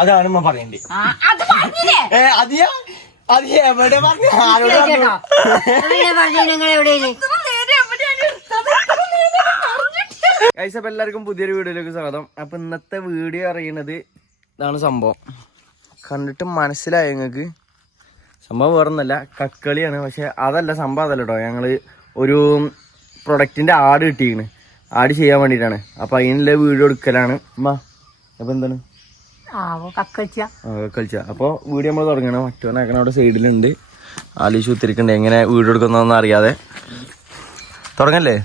അതാണ് ഉമ്മ പറയണ്ടേ. അത് എവിടെ പറഞ്ഞു? ഗൈസ്, അപ്പൊ എല്ലാവർക്കും പുതിയൊരു വീഡിയോയിലേക്ക് സ്വാഗതം. അപ്പൊ ഇന്നത്തെ വീഡിയോ അറിയണത് ഇതാണ് സംഭവം. കണ്ടിട്ട് മനസ്സിലായി നിങ്ങൾക്ക്? സംഭവം വേറൊന്നല്ല, കക്കളിയാണ്. പക്ഷെ അതല്ല സംഭവം, അതല്ല കേട്ടോ. ഞങ്ങള് ഒരു പ്രൊഡക്റ്റിന്റെ ആഡ് കിട്ടിയിരിക്കണ്, ആഡ് ചെയ്യാൻ വേണ്ടിയിട്ടാണ്. അപ്പൊ അതിനുള്ള വീഡിയോ എടുക്കലാണ്. അപ്പൊ എന്താണ് കക്കളിച്ച. അപ്പൊ വീഡിയോ നമ്മൾ തുടങ്ങണം. മറ്റവനാക്കണ അവിടെ സൈഡിലുണ്ട്, ആലീശ് ഉത്തിരിക്കണ്ട്. എങ്ങനെ വീഡിയോ എടുക്കുന്നതെന്ന് അറിയാതെ തുടങ്ങല്ലേ.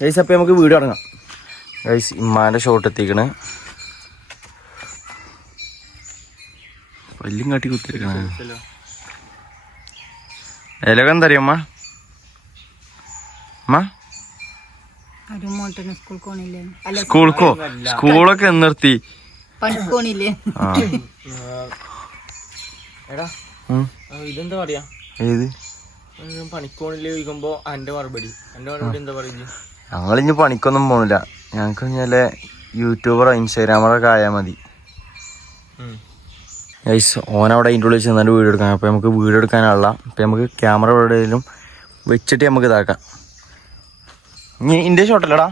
ഗൈസ്, അപ്പൊ നമുക്ക് വീഡിയോ തുടങ്ങാം. ഗൈസ്, ഇമ്മാന്റെ ഷോട്ട് എത്തിക്കണ്. വല്യം കാട്ടി കുത്തിരിക്കണ എലക എന്താ അറിയാം അമ്മ? സ്കൂൾക്കോ? സ്കൂളൊക്കെ നിർത്തി. എടാ ഇതെന്താ പറയാ? ഏത് പണിക്കോണില് ചോദിക്കുമ്പോ എന്റെ മറുപടി എന്താ പറയുക? ഞങ്ങളിഞ്ഞ് പണിക്കൊന്നും പോണില്ല. ഞങ്ങക്ക് കഴിഞ്ഞാല് യൂട്യൂബറോ ഇൻസ്റ്റാഗ്രാമറോ ഒക്കെ ആയാൽ മതി. ഗൈസ്, ഓനവിടെ അതിൻ്റെ ഉള്ളിൽ ചെന്നിട്ട് വീഡിയോ എടുക്കാം. അപ്പോൾ നമുക്ക് വീഡിയോ എടുക്കാനുള്ള അപ്പോൾ നമുക്ക് ക്യാമറ എവിടെയെങ്കിലും വെച്ചിട്ട് നമുക്ക് ഇതാക്കാം. ഇനി ഇന്ത്യ ഷോട്ടല്ലടാ.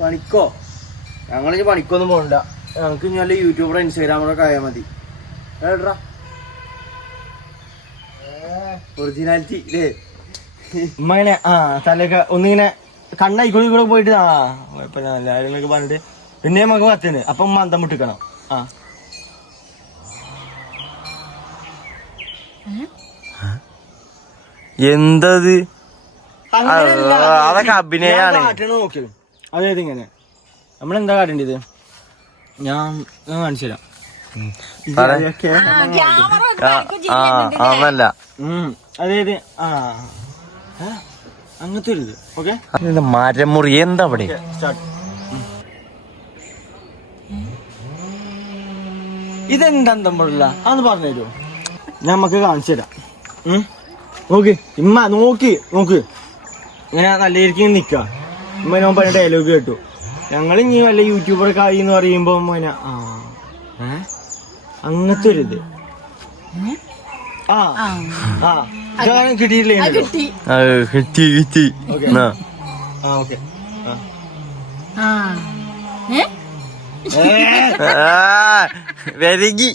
പണിക്കോ? ഞങ്ങളിഞ്ഞ് പണിക്കൊന്നും പോണില്ല. ഞങ്ങൾക്ക് കഴിഞ്ഞാൽ യൂട്യൂബറോ ഇൻസ്റ്റാഗ്രാമറോ ഒക്കെ ആയാൽ മതി. ഏടാ ഒറിജിനാലിറ്റി ഇല്ലേ? ഉമ്മ ഇങ്ങനെ തലയൊക്കെ ഒന്നിങ്ങനെ കണ്ണായിക്കൂടി കൂടെ പോയിട്ട് കുഴപ്പമില്ല നല്ല കാര്യങ്ങളൊക്കെ പറഞ്ഞിട്ട് പിന്നെ നമുക്ക് പറ്റുന്നത്. അപ്പം മന്ദം മുട്ടിക്കണം. എന്തത്? അതൊക്കെ അഭിനയാണ്. നോക്കി അതായത് ഇങ്ങനെ നമ്മളെന്താ കാട്ടേണ്ടത്? ഞാൻ കാണിച്ചു തരാം. അതല്ല, അതായത് അങ്ങനത്തെ ഒരു ഇത്. ഓക്കെ, മരമുറി എന്താ അവിടെ? ഇതെന്താ തമ്മിലുള്ള അതൊന്ന് പറഞ്ഞു തരുമോ? ഞമ്മക്ക് കാണിച്ചു തരാം. നോക്ക് ഇമ്മ, നോക്ക് ഇങ്ങനെ നല്ല രീതിക്ക് നിക്ക. ഇമ്മ ഞാൻ പറഞ്ഞ ഡയലോഗ് കേട്ടു. ഞങ്ങൾ ഇനി വല്ല യൂട്യൂബറൊക്കെ ആയി എന്ന് പറയുമ്പോ ഇങ്ങനെ അങ്ങനത്തെ ഒരു ഇത് കിട്ടിയില്ലേ? കിട്ടി. ഓക്കെ, വരകി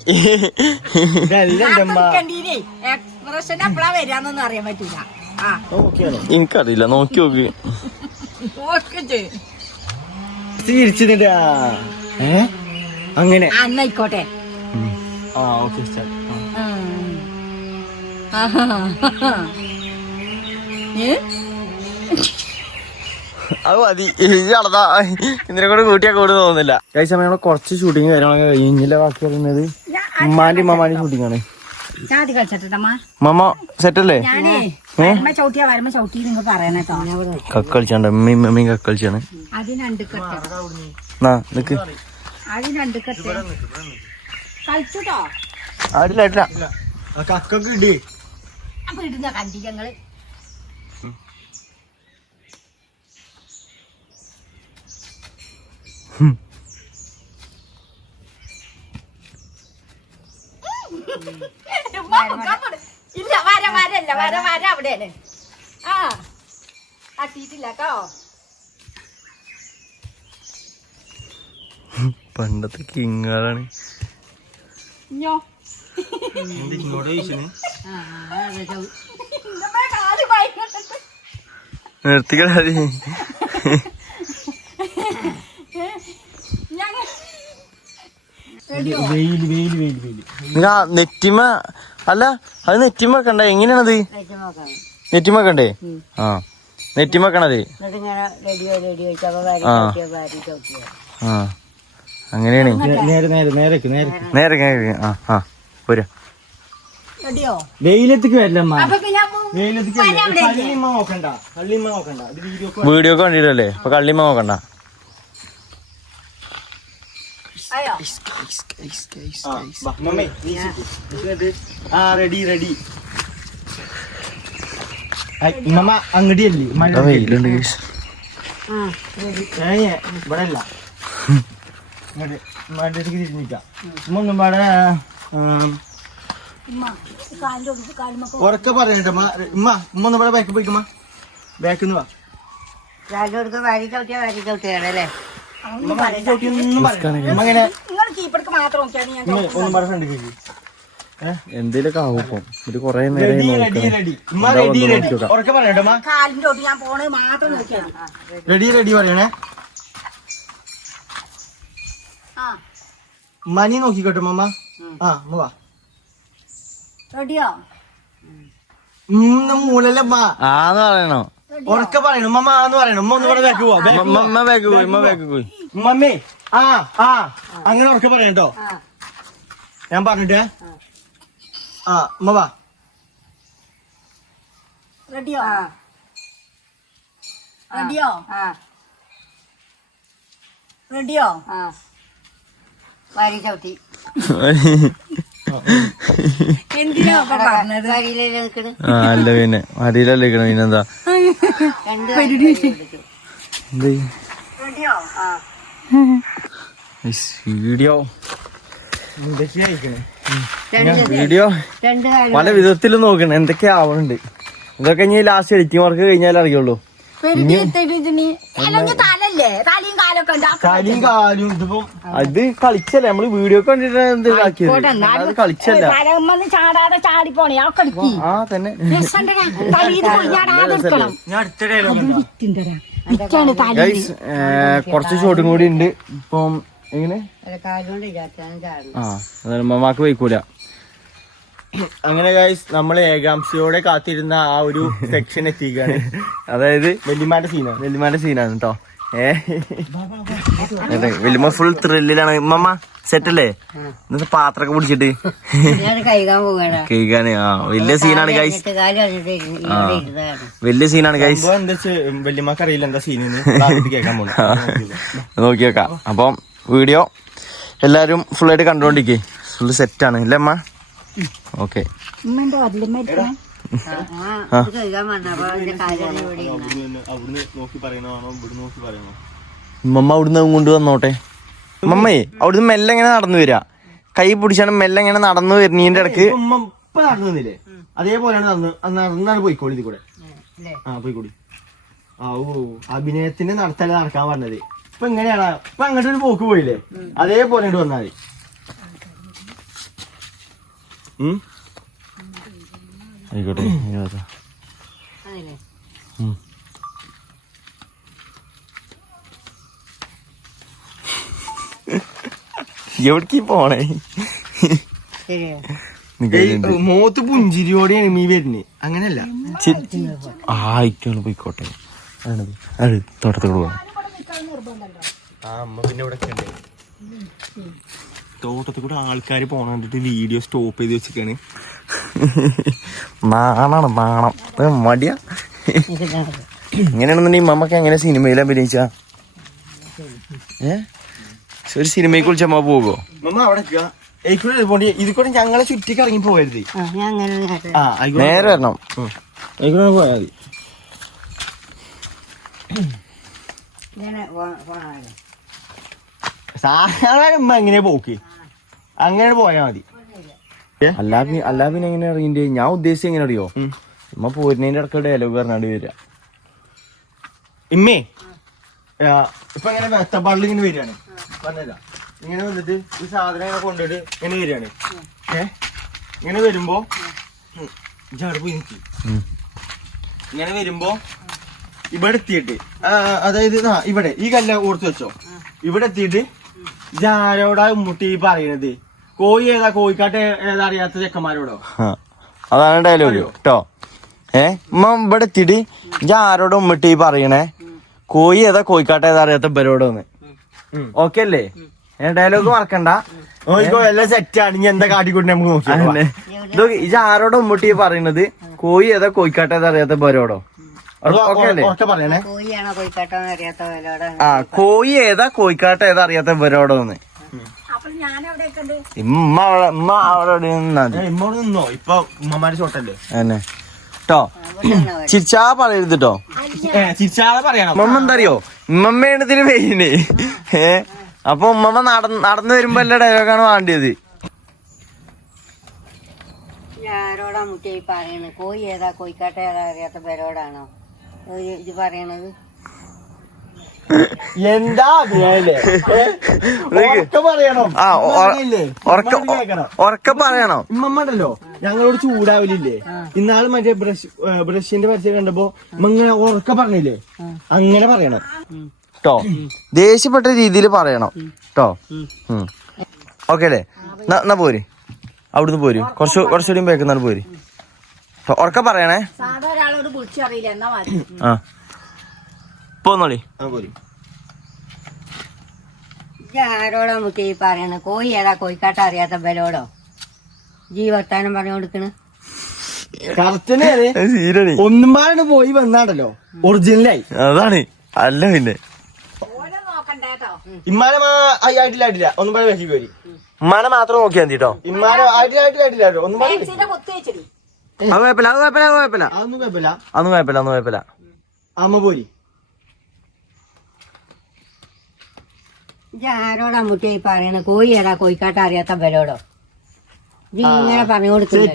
എനിക്കറിയില്ല. നോക്കി നോക്ക് തിരിച്ചിട്ട് അങ്ങനെ ആയിക്കോട്ടെ. ഓക്കെ, അത് മതി. നടന്നാ ഇതിനെ കൂടെ കൂട്ടിയാ കൂടെ തോന്നുന്നില്ല. ഈ സമയം കുറച്ച് ഷൂട്ടിങ് കാര്യങ്ങളൊക്കെ കഴിഞ്ഞില്ല. ബാക്കി പറയുന്നത് ഉമ്മാന്റെ ഉമ്മാന്റെ ഷൂട്ടിംഗ് ആണ്. മമ്മ സെറ്റല്ലേ? കക്കളിച്ചാണ്ട് ഉമ്മയും കക്കളിച്ചാണ്. നിക്ക് ആടില്ല കക്കൊക്കെ ഇടി. ഇല്ല, വര അവിടെയാണ്. തട്ടിയിട്ടില്ല കേട്ടോ. പണ്ടത്തെ കിങ്ങാണ്. നിർത്തിക്കളി നെറ്റിമ അല്ല, അത് നെറ്റിമ വെക്കണ്ട. എങ്ങനെയാണത്? നെറ്റിമ വെക്കണ്ടേ? നെറ്റിമ വെക്കണത്. അങ്ങനെയാണ്. നേരെ പോരാ. വെയിലത്തേക്ക് വരില്ലമ്മ. വീഡിയോ ഒക്കെ കണ്ടിട്ടല്ലേ? അപ്പൊ കള്ളിമ്മ നോക്കണ്ട. റെഡി. മമ്മ അങ്ങടിയല്ലേ? വെയിലുണ്ട്. ഇവിടെ അല്ല മണ്ടേക്ക് തിരിഞ്ഞിക്കാം ഒന്നും പാടെ ഉറക്കെ പറയണ്ട ഉമ്മ ഒന്നും പാടെ ബാക്ക് പോയിക്കുമ്മ ബാക്കിന്ന് വാ ഒന്നും പാടെ ഫ്രണ്ട് കേക്ക് എന്തേലൊക്കെ ആവും ഒരു കൊറേ നേരം റെഡി പറയണേ മണി നോക്കിക്കോട്ടെ മമ്മ ആ വാ റെഡിയോ മൂലല്ലേ ആന്ന് പറയണോ ഉറക്കെ പറയണം മമ്മ ആന്ന് പറയണം ഉമ്മ ഒന്ന് ബാക്ക് പോവാ ബാക്ക് പോയി മമ്മേ ആ അങ്ങനെ ഉറക്കെ പറയട്ടോ ഞാൻ പറഞ്ഞിട്ടേ ആ ഉമ്മ വാ റെഡിയോ റെഡിയോ റെഡിയോ വാരി ചവിട്ടി എന്തിനാ പറഞ്ഞത് അല്ല പിന്നെ അടിയിലല്ലേ പിന്നെന്താ വീഡിയോ വീഡിയോ പല വിധത്തിലും നോക്കണേ എന്തൊക്കെയാ ആവണുണ്ട് ഇതൊക്കെ ഇനി ലാസ്റ്റ് എഡിറ്റിംഗ് വർക്ക് കഴിഞ്ഞാലേ അറിയുള്ളൂ അത് കളിച്ചല്ലേ നമ്മള് വീഡിയോ കണ്ടിട്ട് എന്ത് അത് കളിച്ചല്ല ആ തന്നെ കുറച്ച് ഷോട്ടും കൂടി ഉണ്ട് ഇപ്പം എങ്ങനെ മമ്മാക്ക് പോയിക്കൂല അങ്ങനെ ഗൈസ് നമ്മൾ ഏകാംശയോടെ കാത്തിരുന്ന ആ ഒരു സെക്ഷൻ എത്തിക്കുകയാണ് അതായത് വെല്ലിമാന്റെ സീനാണ് കേട്ടോ വെല്ലിമ ഫുൾ ത്രില്ലിലാണ് മമ്മ സെറ്റല്ലേ എന്നിട്ട് പാത്രമൊക്കെ പിടിച്ചിട്ട് കഴിക്കാന് ആ വലിയ സീനാണ് ഗൈസ് വലിയ സീനാണ് ഗൈസ് വെല്ലിമാക്ക് അറിയില്ല എന്താ സീനെന്ന് കേൾക്കാൻ പോകും നോക്കി വെക്കാം അപ്പം വീഡിയോ എല്ലാരും ഫുള്ളായിട്ട് കണ്ടോണ്ടിരിക്കേ ഫുള്ള് സെറ്റാണ് അല്ലേ അമ്മ ഓക്കെ മമ്മ അവിടുന്ന് കൊണ്ട് വന്നോട്ടെ മമ്മേ അവിടുന്ന് മെല്ലെ എങ്ങനെ നടന്നു വരാ കൈ പിടിച്ചാണ് മെല്ലെ എങ്ങനെ നടന്നു വരുന്നതിന്റെ ഇടക്ക് ഇപ്പൊ നടന്നില്ലേ അതേപോലെയാണ് നടന്നാണ് പോയിക്കോളി ഇത് കൂടെ ആ പോയിക്കോളി ആ ഓ അഭിനയത്തിന്റെ നടത്തല്ല നടക്കാൻ പറഞ്ഞത് ഇപ്പൊ എങ്ങനെയാണ് ഇപ്പൊ അങ്ങോട്ട് ഒരു പോക്ക് പോയില്ലേ അതേപോലെ ഇങ്ങോട്ട് വന്നാൽ മതി ആയിക്കോട്ടെ എവിടേക്ക് പോണേ മോത്ത് പുഞ്ചിരിയോടെയാണ് മീ വരുന്നത് അങ്ങനെയല്ല ആയിക്കോളെ പോയിക്കോട്ടെ അത് തോട്ടത്തോട് പോകാം ആ അമ്മ പിന്നെ ഇവിടെ തോട്ടത്തിൽ കൂടെ ആൾക്കാർ പോണ കണ്ടിട്ട് വീഡിയോ സ്റ്റോപ്പ് ചെയ്ത് വെച്ചിട്ടാണ് നാണാണ് നാണം മടിയ ഇങ്ങനെയാണെന്നുണ്ടെങ്കിൽ മമ്മക്ക് എങ്ങനെ സിനിമയിൽ അഭിനയിച്ച ഒരു സിനിമയെ കുറിച്ച് അമ്മ പോകുമോ മമ്മ അവിടെ ഇത് കൂടെ ഞങ്ങളെ ചുറ്റിക്ക് ഇറങ്ങി പോയത് നേരെ വരണം ആയിക്കൂടെ പോയാൽ മതി സാധാരണ എങ്ങനെ പോക്ക് അങ്ങനെ പോയാ മതി അല്ലാ പിന്നെ എങ്ങനെ ഇറങ്ങിന്റെ ഞാൻ ഉദ്ദേശിച്ച എങ്ങനെ അറിയോ ഉമ്മ പോരുന്നതിന്റെ ഇടയ്ക്ക് ഡയലോഗ് പറഞ്ഞാണ്ട് വരിക ഇമ്മേ ഇപ്പൊ ഇങ്ങനെ വെത്തപ്പാടിൽ ഇങ്ങനെ വരികയാണ് പറഞ്ഞതാ ഇങ്ങനെ വന്നിട്ട് ഈ സാധനം ഇങ്ങനെ കൊണ്ടിട്ട് ഇങ്ങനെ വരികയാണ് ഇങ്ങനെ വരുമ്പോ പോയി ഇങ്ങനെ വരുമ്പോ ഇവിടെ എത്തിയിട്ട് അതായത് ഇവിടെ ഈ കല്ല് ഓർത്ത് വെച്ചോ ഇവിടെ എത്തിയിട്ട് ഇതാരോടാ ഉമ്മുട്ടി പറയണത് കോഴി ഏതാ കോഴിക്കാട്ടെ ഏതാ അറിയാത്ത ചെക്കന്മാരോടോ അതാണ് ഡയലോഗ് കേട്ടോ ഉമ്മ ഇവിടെ എത്തിയിട്ട് ഞാൻ ആരോടും ഉമ്മിട്ടി പറയണേ കോഴി ഏതാ കോഴിക്കാട്ടെ ഏതാ അറിയാത്ത ഇവരോടൊന്ന് ഓക്കെ അല്ലേ ഡയലോഗ് മറക്കണ്ട എല്ലാം സെറ്റാണ് ഇനി എന്താ കാട്ടിക്കൂട്ടി നമുക്ക് നോക്കി ഇത് ആരോടും ഉമ്മിട്ടി പറയണത് കോഴി ഏതാ കോഴിക്കാട്ടെ ഏതാ അറിയാത്ത ഇവരോടോ ആ കോഴി ഏതാ കോഴിക്കാട്ട ഏതാ അറിയാത്ത ഇവരോടൊന്ന് ഇമ്മ അവിടെ നിന്നോ ഇപ്പൊ ഉമ്മമാര് ചോട്ടല്ലേ തന്നെ ട്ടോ. ചിരിച്ചാ പറയരുത് ട്ടോ. ചിരിച്ചാതെ പറയണം. ഉമ്മ എന്താ അറിയോ, ഉമ്മമ്മയാണ് ഇതിന് മെയിന്. അപ്പൊ ഉമ്മമ്മ നടന്നു വരുമ്പോ എല്ലാ ഡയലോഗാണ് വേണ്ടിയത്. ആരോടാ മുട്ടി പറയണത്? കോഴി ഏതാ കോഴിക്കാട്ട ഏതാ അറിയാത്ത പേരോടാണോ ഇത് പറയണത്? എന്താ അഭിനയല്ലേ? പറയണം. ആ ഉറക്കെ പറയണോ? ഉമ്മണ്ടല്ലോ ഞങ്ങളോട് ചൂടാവലില്ലേ? ഇന്നാള് മറ്റേ ബ്രഷിന്റെ പരസ്യം കണ്ടപ്പോ ഇങ്ങനെ ഉറക്കെ പറഞ്ഞില്ലേ? അങ്ങനെ പറയണം ട്ടോ. ദേഷ്യപ്പെട്ട രീതിയിൽ പറയണം ട്ടോ. ഓക്കെ അല്ലേ? എന്നാ പോര്, അവിടുന്ന് പോര്. കുറച്ചുകൂടി പേക്കുന്നാണ് പോര്. ഉറക്കെ പറയണേ. സാധാ ഒരാളോട് വിളിച്ചറിയില്ല എന്നാ മതി. ആ പോന്നോളി. ആരോടാ മുട്ടി പറയണത്? കോഴി ഏതാ കോഴിക്കാട്ട അറിയാത്ത പേരോടോ വർത്താനം പറഞ്ഞു കൊടുക്കണ്? ഒന്നും പാടാണ് പോയി വന്നാടല്ലോ ഒറിജിനലായി. അതാണ്. അല്ല പിന്നെ ഇമ്മാനെ ആയിട്ടില്ല ഒന്നും പാടെ വെക്കി പോരി. ഉമ്മാനെ മാത്രം നോക്കിയാ മതി കേട്ടോ. ഇമ്മാനെ ആയിട്ടില്ല ഒന്നും പാടെ അത് കുഴപ്പമില്ല. അതൊന്നും കുഴപ്പമില്ല. അതൊന്നും കുഴപ്പമില്ല. അമ്മ പോരി. ആരോടാ മുട്ടി പറയണ? കോഴി ഏതാ കോഴിക്കാട്ട അറിയാത്ത പേരോടോ ഇങ്ങനെ പറഞ്ഞു കൊടുക്കുന്നു?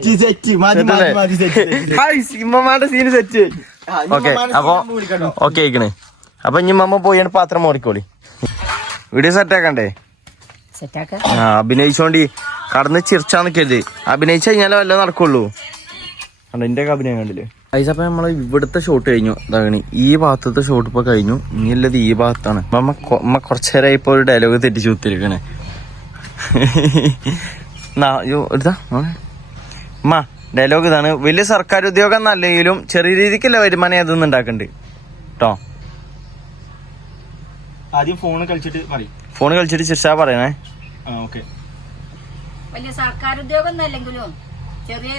ഇമ്മമാരുടെ സീന് സെറ്റ്. ഓക്കെ അപ്പൊ ഓക്കെ ആയിക്കണേ. അപ്പൊ ഇനി മമ്മ പോയി പാത്രം മോറിക്കോളി. Video set ആക്കണ്ടേ? സെറ്റാക്ക. അഭിനയിച്ചോണ്ടി കടന്ന് ചിരിച്ചാ നിക്കരുത്. അഭിനയിച്ച കഴിഞ്ഞാലേ വല്ല നടക്കുള്ളൂ. എന്റെ ഒക്കെ അഭിനയം കണ്ടില്ലേ? അപ്പൊ നമ്മള് ഇവിടുത്തെ ഷോട്ട് കഴിഞ്ഞു. ഇതാണ് ഈ ഭാഗത്തെ ഷോട്ട് ഇപ്പൊ കഴിഞ്ഞു. ഇനിയുള്ളത് ഈ ഭാഗത്താണ്. അമ്മ കുറച്ചേരായി ഇപ്പൊ ഒരു ഡയലോഗ് തെറ്റിച്ചു കുത്തിരിക്കണേ. അമ്മ ഡയലോഗ് ഇതാണ്: വലിയ സർക്കാർ ഉദ്യോഗം എന്നല്ലെങ്കിലും ചെറിയ രീതിക്കുള്ള വരുമാനം അതൊന്നും ഉണ്ടാക്കണ്ട് കേട്ടോ. ആദ്യം ഫോണ് കളിച്ചിട്ട് ചിരിച്ചാ പറയണേ. വലിയ സർക്കാർ ഉദ്യോഗം എന്നല്ലെങ്കിലും ചെറിയ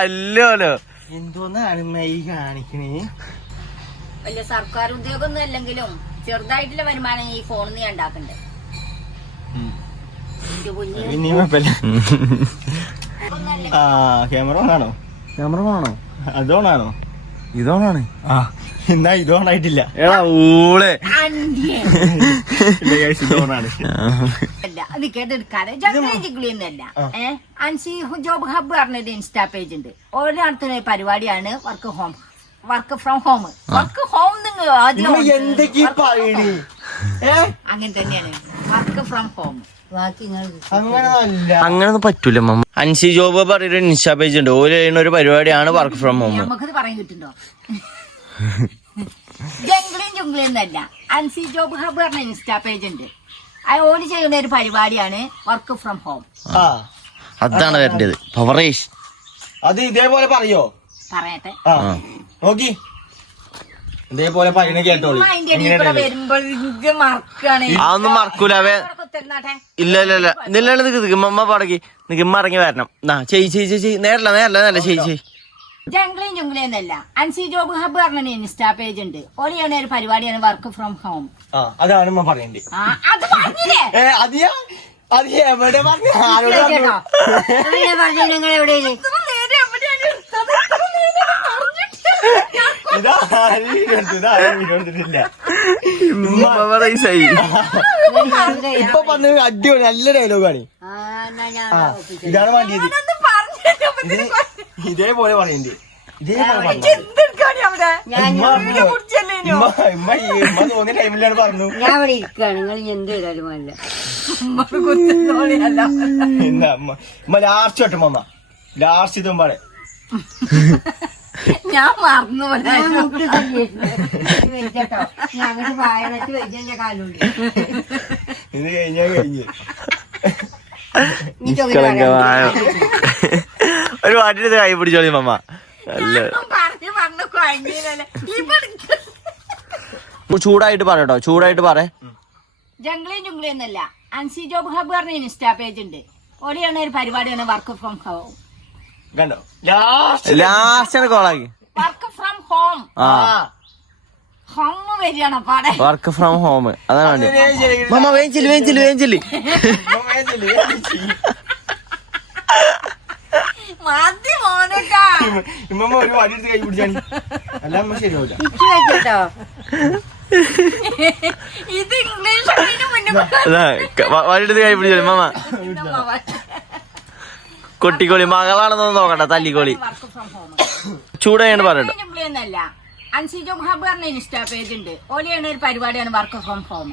അല്ലോ എന്തോന്നാണ് ഈ കാണിക്കണേ? വലിയ സർക്കാർ ഉദ്യോഗം ഒന്നും അല്ലെങ്കിലും ചെറുതായിട്ടുള്ള വരുമാനം ഈ ഫോണിൽ നിന്ന് ഉണ്ടാക്കണ്ടേ? ക്യാമറ ഓണാണോ? അതോണാണോ? ഇതോണാണ്. എന്നാ ഇതോണായിട്ടില്ല. ഊളെ ഇതോണാണ്. അൻസി ജോബ് ഹബ് പറഞ്ഞൊരു ഇൻസ്റ്റാ പേജ് ഉണ്ട്. ഓരോ നടത്തുന്ന പരിപാടിയാണ് work from home. Work home അങ്ങനെ തന്നെയാണ് വർക്ക് ഫ്രം ഹോം. അങ്ങനൊന്നും പറ്റൂല മമ്മ. അൻസി ജോബ് പറഞ്ഞൊരു ഇൻസ്റ്റാ പേജ് ഉണ്ട്. ഓരോ ഒരു പരിപാടിയാണ് വർക്ക് ഫ്രം ഹോം. നമുക്കത് പറയാൻ കിട്ടുണ്ടോ? ജംഗ്ലിയും ജുംഗ്ലിന്നല്ല, അൻസി ജോബ് ഹബ് പറഞ്ഞ ഇൻസ്റ്റാ പേജ് ഉണ്ട്. ഓല് ചെയ്യുന്ന ഒരു പരിപാടിയാണ് വർക്ക് ഫ്രം ഹോം. അതാണ് വരേണ്ടത്. പവറേഷ് അത് ഇതേപോലെ പറയോ? പറയട്ടെ. നോക്കി ഇതേപോലെ പറയണ കേട്ടോളൂ. അതൊന്നും മറക്കൂല. ഇല്ല മമ്മ പടക്കി നിമ്മ ഇറങ്ങി വരണം. ചെയ് നേരല്ല ചെയ്. ജംഗ്ലിയും ജുംഗ്ലിന്നല്ല, അൻസി ജോബ് ഹബ് പറഞ്ഞ ഇൻസ്റ്റാ പേജ് ഉണ്ട്. ഓലെയാണ് ഒരു പരിപാടിയാണ് വർക്ക് ഫ്രം ഹോം. അതാണ് പറയണ്ടേ. അത് പറഞ്ഞില്ലേ? അത് എവിടെ പറഞ്ഞു? നിങ്ങൾ എവിടെ ഇപ്പൊ പറഞ്ഞ അടിപൊളി നല്ല ഡയലോഗാണ്. ഇതാണ് വേണ്ടിയത്. ഇതേപോലെ പറയണ്ടേ? തോന്നിയ ടൈമിലാണ് പറഞ്ഞു. ഞാൻ ഇവിടെ ഇരിക്കുകയാണ്. നിങ്ങൾ എന്ത് ചെയ്താലും അല്ല എന്നാ ലാസ്റ്റ് കേട്ടോ മമ്മ. ലാസ്റ്റ് ഇതും പാടെ ഞാൻ മറന്നു ഞങ്ങളുടെ വായനക്ക് വെച്ച കാലുണ്ട്. ഇത് കഴിഞ്ഞ് ഒരു പാട്ടിന് കൈ പിടിച്ചോളി മമ്മ. ചൂടായിട്ട് പറയട്ടോ. ചൂടായിട്ട് പറ. ജംഗ്ലിയും ജുംഗ്ലിന്നല്ല, അൻസി ജോബ് ഹബ് പറഞ്ഞ ഇൻസ്റ്റാ പേജ് ഉണ്ട്. ഓലെയാണ് ഒരു പരിപാടിയാണ് വർക്ക് ഫ്രം ഹോം. കണ്ടോ? ലാസ്റ്റ് കോളാക്കി വർക്ക് ഫ്രം ഹോം. ഹോം വരികയാണ് പാടെ. വർക്ക് ഫ്രം ഹോം അതാണ് വേണ്ടി. മമ്മ വേഞ്ചില് ഇമ്മ ഒരു വടി എടുത്ത് കൈ പിടിച്ചാണ് അല്ല അമ്മ ശരിയാവില്ല. ഇച്ചു വെച്ചിട്ടോ ഇത് ഇംഗ്ലീഷ് വഴിയെടുത്ത് കൈ പിടിച്ചോളി മാമ. കൊട്ടിക്കോളി മകളാണെന്നൊന്നും നോക്കണ്ട, തല്ലിക്കോളി. ചൂടായാണ് പറയട്ടെ. ഒന്നല്ല, അൻസി ജോബ് ഹബ് പറഞ്ഞ ഇൻസ്റ്റാ പേജ് ഉണ്ട്. ഓലിയാണ് ഒരു പരിപാടിയാണ് work from home.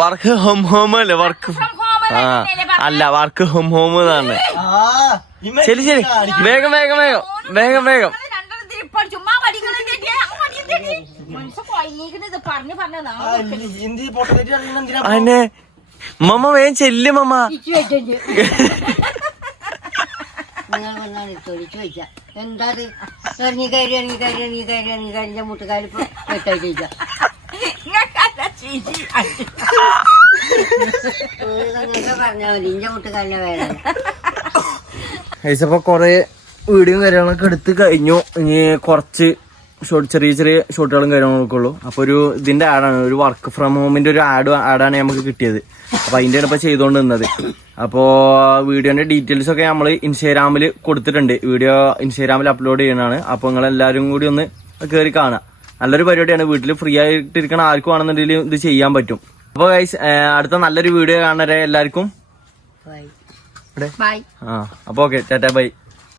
Work home home അല്ലേ? വർക്ക് അല്ല, വർക്ക് ഹോം ഹോം എന്നാണ്. ശരി ശരി, വേഗം വേഗം വേഗം വേഗം വേഗം. അന്നെ മമ്മ വേഗം ചെല്ല് മമ്മ. എന്താ ഇറങ്ങി കയറി ഇറങ്ങി കയറി ഇറങ്ങി കയറി ഇറങ്ങി കയറി മുട്ടുകാരി ചോദിച്ച പറഞ്ഞാ മതി. ഇഞ്ച മുട്ടുകാലിനെ വേറെ അപ്പൊ കൊറേ വീഡിയോയും കാര്യങ്ങളൊക്കെ എടുത്ത് കഴിഞ്ഞു. ഇനി കുറച്ച് ചെറിയ ചെറിയ ഷോട്ടുകളും കാര്യങ്ങളൊക്കെ ഉള്ളൂ. അപ്പൊ ഒരു ഇതിന്റെ ആഡാണ്, ഒരു വർക്ക് ഫ്രം ഹോമിന്റെ ഒരു ആഡാണ് നമുക്ക് കിട്ടിയത്. അപ്പൊ അതിന്റെയാണ് ഇപ്പൊ ചെയ്തോണ്ട് നിന്നത്. അപ്പോ വീഡിയോന്റെ ഡീറ്റെയിൽസ് ഒക്കെ നമ്മൾ ഇൻസ്റ്റാഗ്രാമിൽ കൊടുത്തിട്ടുണ്ട്. വീഡിയോ ഇൻസ്റ്റാഗ്രാമിൽ അപ്ലോഡ് ചെയ്യണതാണ്. അപ്പൊ നിങ്ങൾ എല്ലാവരും കൂടി ഒന്ന് കയറി കാണാം. നല്ലൊരു പരിപാടിയാണ്. വീട്ടിൽ ഫ്രീ ആയിട്ടിരിക്കണ ആർക്കും ആണെന്നുണ്ടെങ്കിൽ ഇത് ചെയ്യാൻ പറ്റും. അപ്പൊ ഗൈസ്, അടുത്ത നല്ലൊരു വീഡിയോ കാണാൻ എല്ലാവർക്കും ബൈ. അപ്പൊ ഓക്കെ, ടാറ്റാ ബൈ.